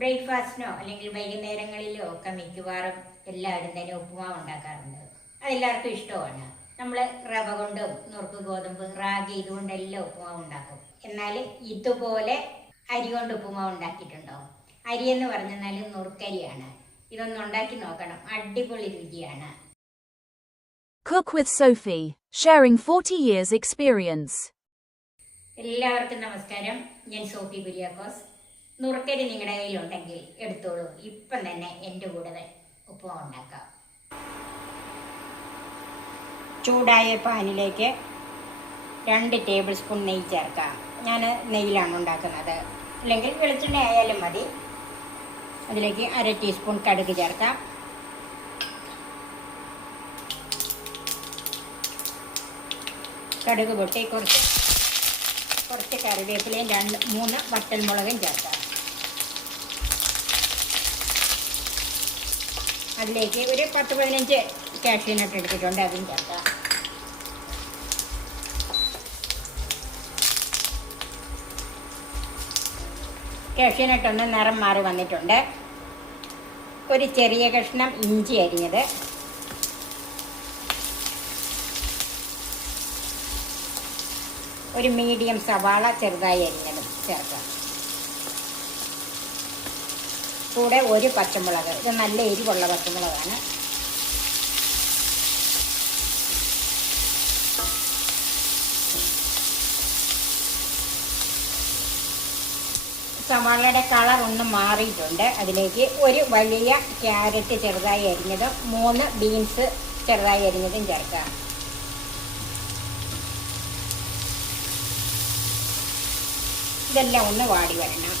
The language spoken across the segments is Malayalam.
ബ്രേക്ക്ഫാസ്റ്റിനോ അല്ലെങ്കിൽ വൈകുന്നേരങ്ങളിലോ ഒക്കെ മിക്കവാറും എല്ലാവരും തന്നെ ഉപ്പുമാവ് ഉണ്ടാക്കാറുണ്ട്. അതെല്ലാവർക്കും ഇഷ്ടമാണ്. നമ്മൾ റവ കൊണ്ടും നുറുക്ക് ഗോതമ്പ് റാഗി ഇതുകൊണ്ടെല്ലാം ഉപ്പുമാവ് ഉണ്ടാക്കും. എന്നാൽ ഇതുപോലെ അരി കൊണ്ട് ഉപ്പുമാവ് ഉണ്ടാക്കിയിട്ടുണ്ടോ? അരി എന്ന് പറഞ്ഞാൽ നുറുക്കരിയാണ്. ഇതൊന്ന് ഉണ്ടാക്കി നോക്കണം, അടിപൊളി രുചിയാണ്. Cook with Sophie, sharing 40 years experience. എല്ലാവർക്കും നമസ്കാരം. ഞാൻ സോഫി കുര്യാക്കോസ്. നുറുക്കരി നിങ്ങളുടെ കയ്യിലുണ്ടെങ്കിൽ എടുത്തോളൂ. ഇപ്പം തന്നെ എൻ്റെ കൂടെ ഉപ്പുമാവ് ഉണ്ടാക്കാം. ചൂടായ പാനിലേക്ക് 2 ടേബിൾ സ്പൂൺ നെയ്യ് ചേർക്കാം. ഞാൻ നെയ്യിലാണ് ഉണ്ടാക്കുന്നത്, അല്ലെങ്കിൽ വെളിച്ചെണ്ണ ആയാലും മതി. അതിലേക്ക് 1/2 ടീസ്പൂൺ കടുക് ചേർക്കാം. കടുക് പൊട്ടി കുറച്ച് കറിവേപ്പിലയും 2-3 വറ്റൽമുളകും ചേർക്കാം. അതിലേക്ക് ഒരു 10-15 കാഷ്യൂ നട്ട് എടുത്തിട്ടുണ്ട്, അതും ചേർക്കാം. കാഷ്യൂ നട്ടൊന്ന് നിറം മാറി വന്നിട്ടുണ്ട്. ഒരു ചെറിയ കഷ്ണം ഇഞ്ചി അരിഞ്ഞത്, ഒരു മീഡിയം സവാള ചെറുതായി അരിഞ്ഞതും ചേർക്കാം. കൂടെ ഒരു പച്ചമുളക്, ഇത് നല്ല എരിവുള്ള പച്ചമുളകാണ്. സവാളയുടെ കളർ ഒന്ന് മാറിയിട്ടുണ്ട്. അതിലേക്ക് ഒരു വലിയ ക്യാരറ്റ് ചെറുതായി അരിഞ്ഞതും 3 ബീൻസ് ചെറുതായി അരിഞ്ഞതും ചേർക്കാം. ഇതെല്ലാം ഒന്ന് വാടി വരണം.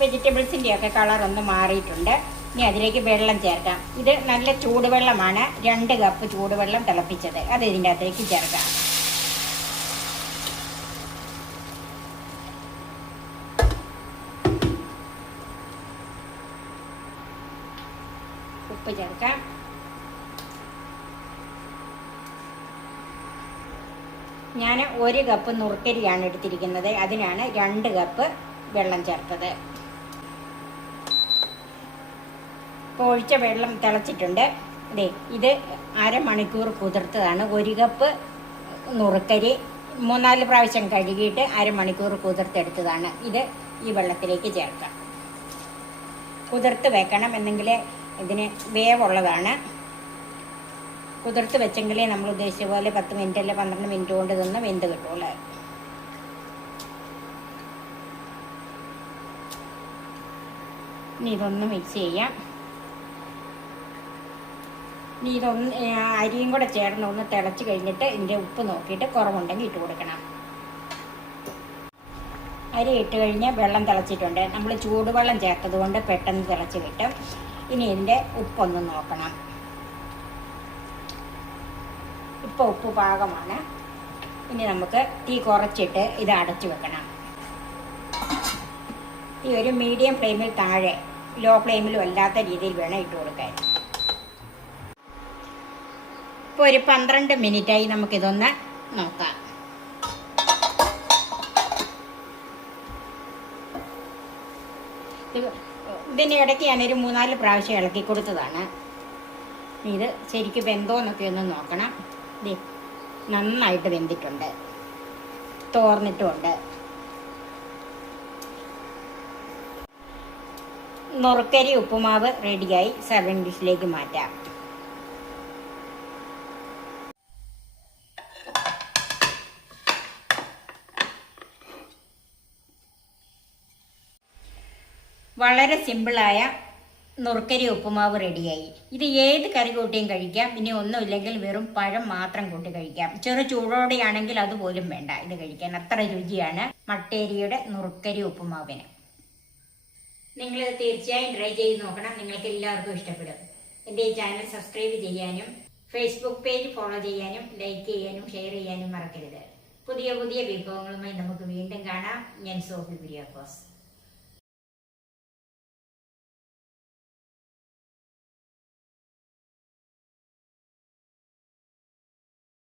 വെജിറ്റബിൾസിൻ്റെയൊക്കെ കളർ ഒന്ന് മാറിയിട്ടുണ്ട്. ഇനി അതിലേക്ക് വെള്ളം ചേർക്കാം. ഇത് നല്ല ചൂടുവെള്ളമാണ്, 2 കപ്പ് ചൂടുവെള്ളം തിളപ്പിച്ചത്. അത് ഇതിൻ്റെ അകത്തേക്ക് ചേർക്കാം. ഉപ്പ് ചേർക്കാം. ഞാൻ 1 കപ്പ് നുറുക്കരിയാണ് എടുത്തിരിക്കുന്നത്, അതിനാണ് 2 കപ്പ് വെള്ളം ചേർത്തത്. ഇപ്പോൾ ഒഴിച്ച വെള്ളം തിളച്ചിട്ടുണ്ട്. അതെ, ഇത് അരമണിക്കൂർ കുതിർത്തതാണ്. 1 കപ്പ് നുറുക്കരി 3-4 പ്രാവശ്യം കഴുകിയിട്ട് അരമണിക്കൂർ കുതിർത്തെടുത്തതാണ്. ഇത് ഈ വെള്ളത്തിലേക്ക് ചേർക്കാം. കുതിർത്ത് വെക്കണം, എന്നെങ്കിൽ ഇതിന് വേവുള്ളതാണ്. കുതിർത്ത് വെച്ചെങ്കിലേ നമ്മൾ ഉദ്ദേശിച്ച പോലെ 10 മിനിറ്റ് അല്ല 12 മിനിറ്റ് കൊണ്ട് ഇതൊന്ന് വെന്ത് കിട്ടുള്ളൂ. ഇനി ഇതൊന്ന് മിക്സ് ചെയ്യാം. ഇനി ഇതൊന്ന് അരിയും കൂടെ ചേർന്ന് ഒന്ന് തിളച്ച് കഴിഞ്ഞിട്ട് ഇതിൻ്റെ ഉപ്പ് നോക്കിയിട്ട് കുറവുണ്ടെങ്കിൽ ഇട്ട് കൊടുക്കണം. അരി ഇട്ട് കഴിഞ്ഞ് വെള്ളം തിളച്ചിട്ടുണ്ട്. നമ്മൾ ചൂടുവെള്ളം ചേർത്തത് കൊണ്ട് പെട്ടെന്ന് തിളച്ച് കിട്ടും. ഇനി ഇതിൻ്റെ ഉപ്പൊന്ന് നോക്കണം. ഇപ്പോൾ ഉപ്പ് പാകമാണ്. ഇനി നമുക്ക് തീ കുറച്ചിട്ട് ഇത് അടച്ചു വെക്കണം. ഈ ഒരു മീഡിയം ഫ്ലെയിമിൽ താഴെ, ലോ ഫ്ലെയിമിലും അല്ലാത്ത രീതിയിൽ വേണം ഇട്ട് കൊടുക്കാൻ. ഇപ്പോൾ ഒരു 12 മിനിറ്റായി. നമുക്കിതൊന്ന് നോക്കാം. ഇതിൻ്റെ ഇടയ്ക്ക് ഞാനൊരു 3-4 പ്രാവശ്യം ഇളക്കി കൊടുത്തതാണ്. ഇത് ശരിക്കും വെന്തോന്നൊക്കെ ഒന്ന് നോക്കണം. നന്നായിട്ട് വെന്തിട്ടുണ്ട്, തോർന്നിട്ടുമുണ്ട്. നുറുക്കരി ഉപ്പുമാവ് റെഡിയായി. സർവിംഗ് ഡിഷിലേക്ക് മാറ്റാം. വളരെ സിമ്പിളായ നുറുക്കരി ഉപ്പുമാവ് റെഡിയായി. ഇത് ഏത് കറി കൂട്ടിയും കഴിക്കാം. ഇനി ഒന്നുമില്ലെങ്കിൽ വെറും പഴം മാത്രം കൂട്ടി കഴിക്കാം. ചെറു ചൂടോടെയാണെങ്കിൽ അതുപോലും വേണ്ട ഇത് കഴിക്കാൻ. അത്ര രുചിയാണ് മട്ടേരിയുടെ നുറുക്കരി ഉപ്പുമാവിന്. നിങ്ങളിത് തീർച്ചയായും ട്രൈ ചെയ്ത് നോക്കണം. നിങ്ങൾക്ക് എല്ലാവർക്കും ഇഷ്ടപ്പെടും. എൻ്റെ ഈ ചാനൽ സബ്സ്ക്രൈബ് ചെയ്യാനും ഫേസ്ബുക്ക് പേജ് ഫോളോ ചെയ്യാനും ലൈക്ക് ചെയ്യാനും ഷെയർ ചെയ്യാനും മറക്കരുത്. പുതിയ പുതിയ വിഭവങ്ങളുമായി നമുക്ക് വീണ്ടും കാണാം. ഞാൻ സോഫി കുര്യാക്കോസ്.